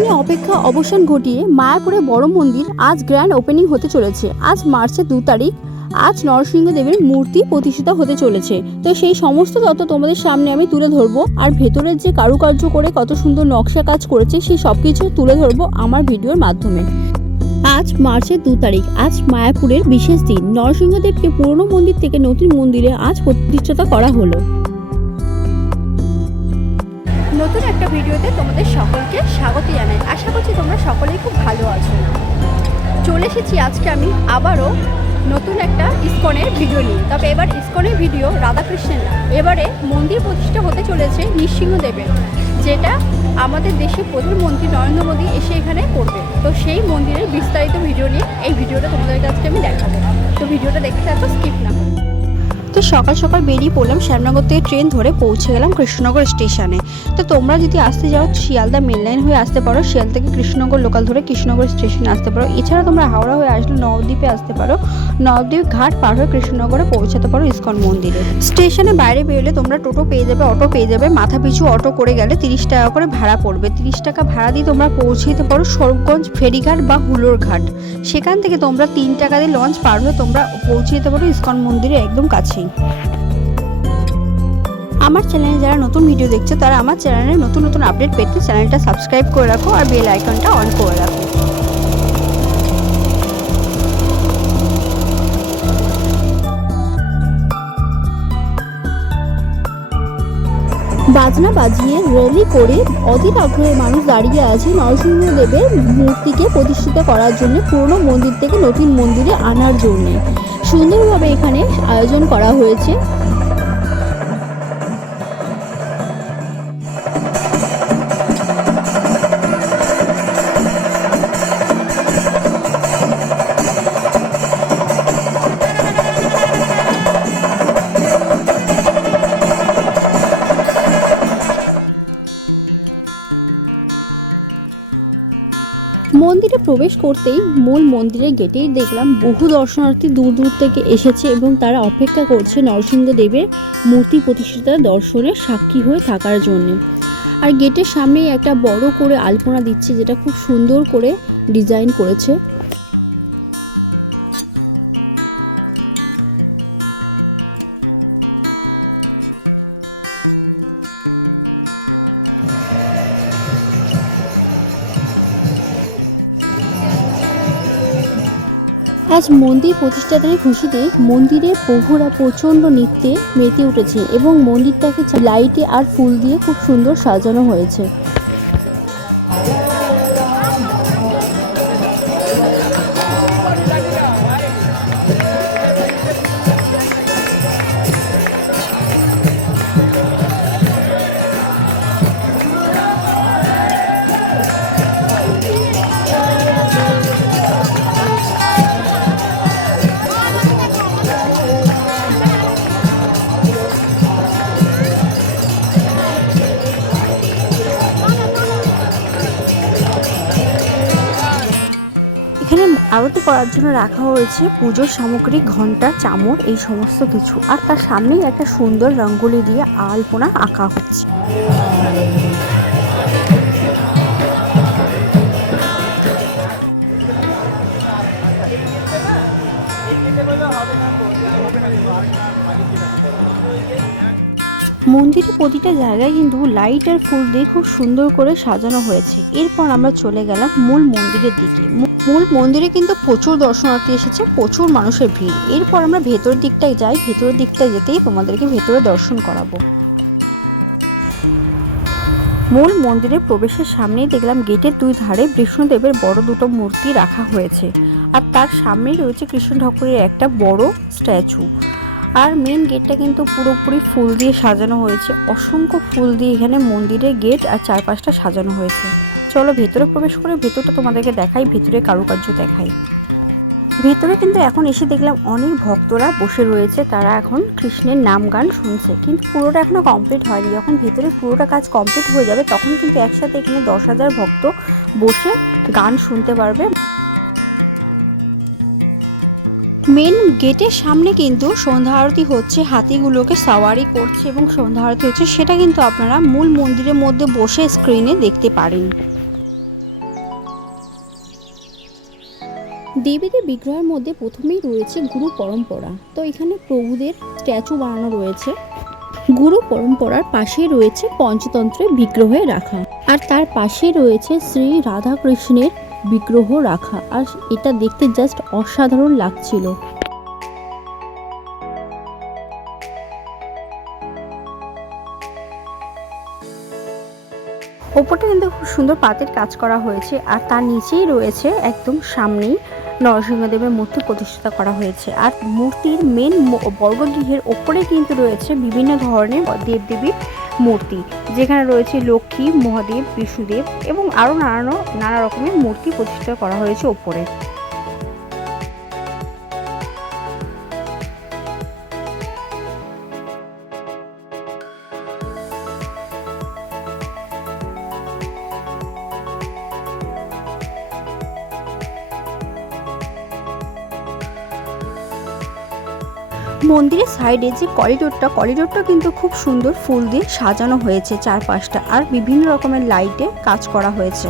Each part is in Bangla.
বহুদিনের অপেক্ষা অবসান ঘটিয়ে মায়াপুরের বড় মন্দির আজ গ্র্যান্ড ওপেনিং হতে চলেছে। আজ মার্চের 2 তারিখ আজ নরসিংহদেবের মূর্তি প্রতিষ্ঠিত হতে চলেছে। তো সেই সমস্ত তথ্য তোমাদের সামনে আমি তুলে ধরবো, আর ভেতরের যে কারুকার্য করে কত সুন্দর নকশা কাজ করেছে সেই সব কিছু তুলে ধরবো আমার ভিডিওর মাধ্যমে। আজ মার্চের 2 তারিখ, আজ মায়াপুরের বিশেষ দিন। নরসিংহদেবকে পুরনো মন্দির থেকে নতুন মন্দিরে আজ প্রতিষ্ঠাতা করা হলো। নতুন একটা ভিডিওতে তোমাদের সকলকে স্বাগত জানাই। আশা করছি তোমরা সকলেই খুব ভালো আছো। চলে এসেছি আজকে আমি আবারও নতুন একটা ইসকনের ভিডিও নিয়ে। তবে এবার ইসকনের ভিডিও রাধাকৃষ্ণের না, এবারে মন্দির প্রতিষ্ঠা হতে চলেছে নৃসিংহদেবের, যেটা আমাদের দেশের প্রধানমন্ত্রী নরেন্দ্র মোদী এসে এখানে করবে। তো সেই মন্দিরের বিস্তারিত ভিডিও নিয়ে এই ভিডিওটা তোমাদের কাছে আমি দেখাবো। তো ভিডিওটা দেখতে থাকো, স্কিপ না করে। তো সকাল সকাল বেরিয়ে পড়লাম, শ্যামনগর থেকে ট্রেন ধরে পৌঁছে গেলাম কৃষ্ণনগর স্টেশনে। তো তোমরা যদি আসতে যাও শিয়ালদা মেন লাইন হয়ে আসতে পারো, শিয়ালদা থেকে কৃষ্ণনগর লোকাল ধরে কৃষ্ণনগর স্টেশনে আসতে পারো। এছাড়া তোমরা হাওড়া হয়ে আসলে নবদ্বীপে আসতে পারো, নবদ্বীপ ঘাট পার হয়ে কৃষ্ণনগরে পৌঁছাতে পারো ইসকন মন্দিরে। স্টেশনে বাইরে বেরোলে তোমরা টোটো পেয়ে যাবে, অটো পেয়ে যাবে। মাথা পিছু অটো করে গেলে 30 টাকা করে ভাড়া পড়বে। 30 টাকা ভাড়া দিয়ে তোমরা পৌঁছে যেতে পারো স্বরূপগঞ্জ ফেরিঘাট বা হুলোর ঘাট। সেখান থেকে তোমরা 3 টাকা দিয়ে লঞ্চ পার হয়ে তোমরা পৌঁছে যেতে পারো ইসকন মন্দিরে একদম কাছেই। আমার চ্যানেলে যারা নতুন ভিডিও দেখছো তারা আমার চ্যানেলে নতুন নতুন আপডেট পেতে চ্যানেলটা সাবস্ক্রাইব করে রাখো আর বেল আইকনটা অন করে রাখো। বাজনা বাজিয়ে র্যালি করে অধীর আগ্রহে মানুষ দাঁড়িয়ে আছে নরসিংহদেবের মূর্তিকে প্রতিষ্ঠিত করার জন্য, পুরনো মন্দির থেকে নতুন মন্দিরে আনার জন্য সুন্দরভাবে এখানে আয়োজন করা হয়েছে। মন্দিরে প্রবেশ করতেই মূল মন্দিরের গেটেই দেখলাম বহু দর্শনার্থী দূর দূর থেকে এসেছে এবং তারা অপেক্ষা করছে নরসিংহদেবের মূর্তি প্রতিষ্ঠাতার দর্শনের সাক্ষী হয়ে থাকার জন্য। আর গেটের সামনেই একটা বড় করে আলপনা দিচ্ছে, যেটা খুব সুন্দর করে ডিজাইন করেছে। আজ মন্দির প্রতিষ্ঠাতার খুশিতে মন্দিরের প্রভুরা প্রচণ্ড নৃত্যে মেতে উঠেছে এবং মন্দিরটাকে লাইটে আর ফুল দিয়ে খুব সুন্দর সাজানো হয়েছে। এখানে আরতি করার জন্য রাখা হয়েছে পুজোর সামগ্রী, ঘন্টা, চামর, এই সমস্ত কিছু। আর তার সামনেই একটা সুন্দর রঙ্গোলি দিয়ে আলপনা আঁকা হচ্ছে। মন্দিরের প্রতিটা জায়গায় কিন্তু লাইট আর ফুল দিয়ে খুব সুন্দর করে সাজানো হয়েছে। এরপর আমরা চলে গেলাম মূল মন্দিরের দিকে। মূল মন্দিরে কিন্তু প্রচুর দর্শনার্থী এসেছে, প্রচুর মানুষের ভিড়। এরপর আমরা ভেতরের দিকটায় যাই, ভেতরের দিকটায় যেতেই তোমাদেরকে ভেতরে দর্শন করাবো। মূল মন্দিরের প্রবেশের সামনেই দেখলাম গেটের 2 ধারে বিষ্ণুদেবের বড় দুটো মূর্তি রাখা হয়েছে, আর তার সামনেই রয়েছে কৃষ্ণ ঠাকুরের একটা বড় স্ট্যাচু। আর মেন গেটটা কিন্তু পুরোপুরি ফুল দিয়ে সাজানো হয়েছে, অসংখ্য ফুল দিয়ে এখানে মন্দিরের গেট আর চারপাশটা সাজানো হয়েছে। চলো ভেতরে প্রবেশ করে ভেতরটা তোমাদেরকে দেখাই, ভেতরে কারুকার্য দেখাই। ভেতরে কিন্তু এখন এসে দেখলাম অনেক ভক্তরা বসে রয়েছে, তারা এখন কৃষ্ণের নাম গান শুনছে, কিন্তু পুরোটা এখনো কমপ্লিট হয়নি। যখন ভেতরে পুরোটা কাজ কমপ্লিট হয়ে যাবে তখন কিন্তু একসাথে এখানে 10,000 ভক্ত বসে গান শুনতে পারবে। মেন গেটের সামনে কিন্তু সন্ধ্যা আরতি হচ্ছে, হাতিগুলোকে সাওয়ারি করছে এবং সন্ধ্যা আরতি হচ্ছে, সেটা কিন্তু আপনারা মূল মন্দিরের মধ্যে বসে স্ক্রিনে দেখতে পারেন। দেবীদের বিগ্রহের মধ্যে প্রথমেই রয়েছে গুরু পরম্পরা। তো এখানে প্রভুদের স্ট্যাচু বানানো রয়েছে। গুরু পরম্পরার পাশেই রয়েছে পঞ্চতন্ত্রের বিগ্রহে রাখা, আর তার পাশে রয়েছে শ্রী রাধাকৃষ্ণের বিগ্রহ রাখা। আর এটা দেখতে জাস্ট অসাধারণ লাগছিল। ওপরটা কিন্তু খুব সুন্দর পাতের কাজ করা হয়েছে, আর তার নিচেই রয়েছে একদম সামনেই নরসিংহদেবের মূর্তি প্রতিষ্ঠা করা হয়েছে। আর মূর্তির মেন গর্ভগৃহের ওপরে কিন্তু রয়েছে বিভিন্ন ধরনের দেবদেবীর মূর্তি, যেখানে রয়েছে লক্ষ্মী, মহাদেব, বিষ্ণুদেব এবং আরও নানা রকমের মূর্তি প্রতিষ্ঠা করা হয়েছে ওপরে। মন্দিরের সাইডে যে করিডোরটা কিন্তু খুব সুন্দর ফুল দিয়ে সাজানো হয়েছে চারপাশটা, আর বিভিন্ন রকমের লাইটে কাজ করা হয়েছে।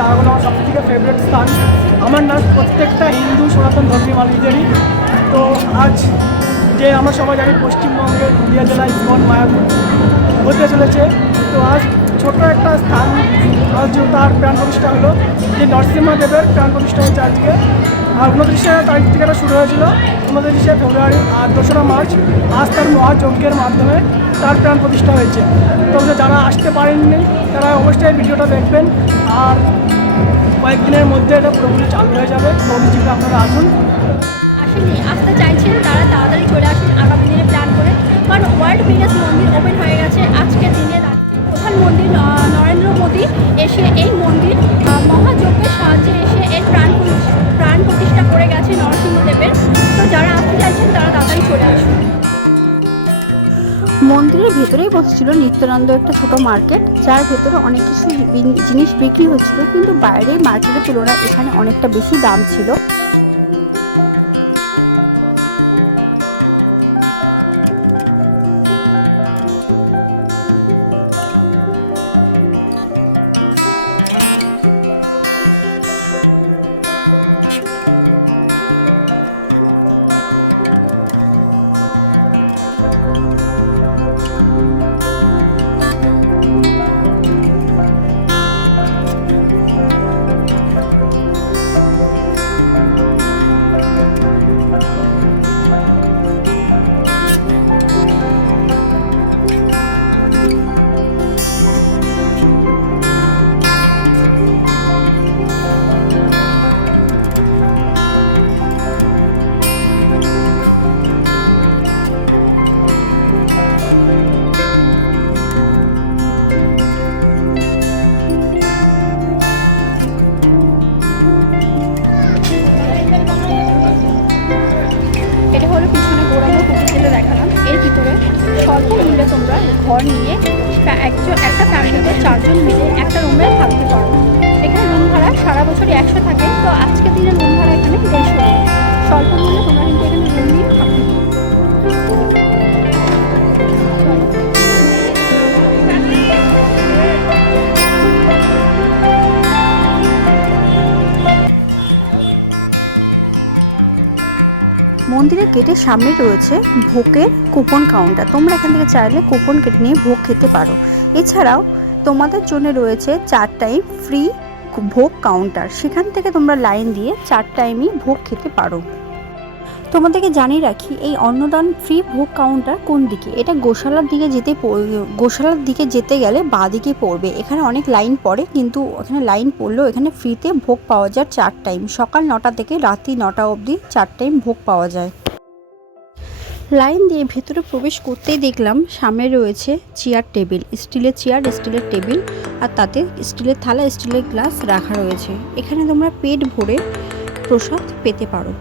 জায়গাগুলো আমার সবথেকে ফেভারিট স্থান। আমার নাম প্রত্যেকটা হিন্দু সনাতন ধর্মী মানুষদেরই। তো আজ যে আমরা সবাই জানি পশ্চিমবঙ্গের নদিয়া জেলা ইসকন মায়াপুর হতে চলেছে। তো আজ ছোটো একটা স্থান, আজ তার প্রাণ প্রতিষ্ঠা হলো, যে নরসিংহদেবের প্রাণ প্রতিষ্ঠা হচ্ছে আজকে। আর 29 তারিখ থেকে এটা শুরু হয়েছিল, 29 ফেব্রুয়ারি আর 2রা মার্চ আজ তার মহাযজ্ঞের মাধ্যমে তার প্রাণ প্রতিষ্ঠা হয়েছে। তো যারা আসতে পারেননি তারা অবশ্যই ভিডিওটা দেখবেন, আর কয়েকদিনের মধ্যে এটা পুরোপুরি চালু হয়ে যাবে। প্রভুজিকে আপনারা আসুন, আসতে চাইছেন তারা তাড়াতাড়ি চলে আসুন আগামী দিনে প্ল্যান করে, কারণ ওয়ার্ল্ড বিগেস্ট মন্দির ওপেন হয়ে গেছে আজকের দিনে। প্রধানমন্ত্রী নরেন্দ্র মোদী এসে এই মন্দির মহাযজ্ঞের সাহায্যে এসে এর প্রাণ প্রতিষ্ঠা করে গেছে নরসিংহদেবের। তো যারা আসতে চাইছেন তারা তাড়াতাড়ি চলে আসুন। মন্দিরের ভেতরেই বসেছিল নিত্যানন্দ একটা ছোট মার্কেট, যার ভেতরে অনেক কিছু জিনিস বিক্রি হচ্ছিল, কিন্তু বাইরের মার্কেটের তুলনায় এখানে অনেকটা বেশি দাম ছিল। মন্দিরের গেটের সামনে রয়েছে ভোগের কুপন কাউন্টার। তোমরা এখান থেকে চাইলে কুপন কেটে নিয়ে ভোগ খেতে পারো। এছাড়াও তোমাদের জন্য রয়েছে 4 টাইম ফ্রি ভোগ কাউন্টার, সেখান থেকে তোমরা লাইন দিয়ে 4 টাইমই ভোগ খেতে পারো। তোমাদেরকে জানিয়ে রাখি এই অন্নদান ফ্রি ভোগ কাউন্টার কোন দিকে। এটা গোশালার দিকে যেতে গেলে বাঁ দিকে পড়বে। এখানে অনেক লাইন পড়ে, কিন্তু এখানে লাইন পড়লেও এখানে ফ্রিতে ভোগ পাওয়া যায় 4 টাইম। সকাল 9টা থেকে রাত্রি 9টা অবধি 4 টাইম ভোগ পাওয়া যায়। লাইন দিয়ে ভেতরে প্রবেশ করতেই দেখলাম সামনে রয়েছে চেয়ার টেবিল, স্টিলের চেয়ার, স্টিলের টেবিল, আর তাতে স্টিলের থালা, স্টিলের গ্লাস রাখা রয়েছে। এখানে তোমরা পেট ভরে প্রসাদ পেতে পারো।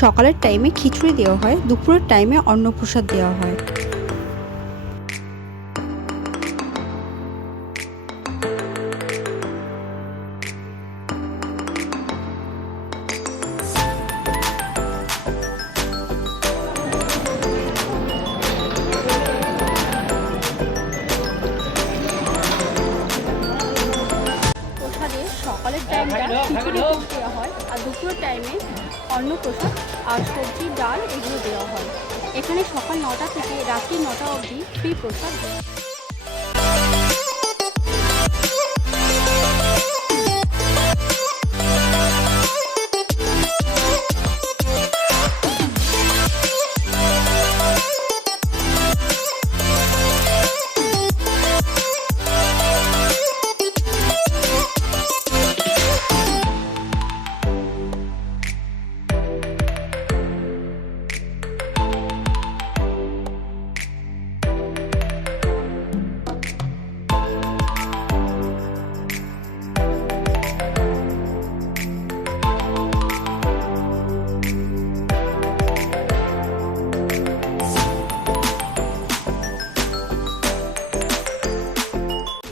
সকালের টাইমে খিচুড়ি দেওয়া হয়, দুপুরের টাইমে অন্নপ্রসাদ দেওয়া হয়। প্রসাদে সকালের টাইমটা খিচুড়ি ভোগ দেওয়া হয়, আর দুপুরের টাইমে অন্নপ্রসাদ আর সবজি, ডাল এগুলো দেওয়া হয়। এখানে সকাল 9টা থেকে রাত্রি 9টা অবধি ফ্রি প্রসাদ দেয়।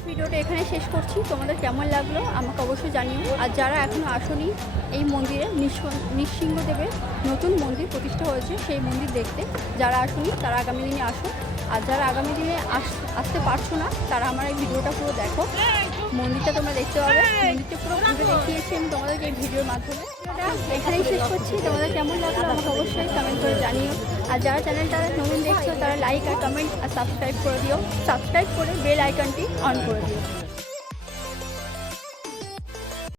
ভিডিওটা এখানে শেষ করছি। তোমাদের কেমন লাগলো আমাকে অবশ্যই জানিও। আর যারা এখনও আসোনি এই মন্দিরে, নৃসিংহদেবের নতুন মন্দির প্রতিষ্ঠা হয়েছে সেই মন্দির দেখতে, যারা আসোনি তারা আগামী দিনে আসো। আর যারা আগামী দিনে আসতে পারছো না তারা আমার এই ভিডিওটা পুরো দেখো। মন্দিরটা তোমরা দেখতে পাবে, মন্দিরটা পুরো ঘুরে দেখিয়েছি আমি তোমাদেরকে এই ভিডিওর মাধ্যমে। এখানেই শেষ করছি। তোমাদের কেমন লাগলো আমাকে অবশ্যই কমেন্ট করে জানিও। আর যারা চ্যানেলটা নতুন দেখছো তারা লাইক আর কমেন্ট আর সাবস্ক্রাইব করে দিও। সাবস্ক্রাইব করে বেল আইকনটি অন করে দিও।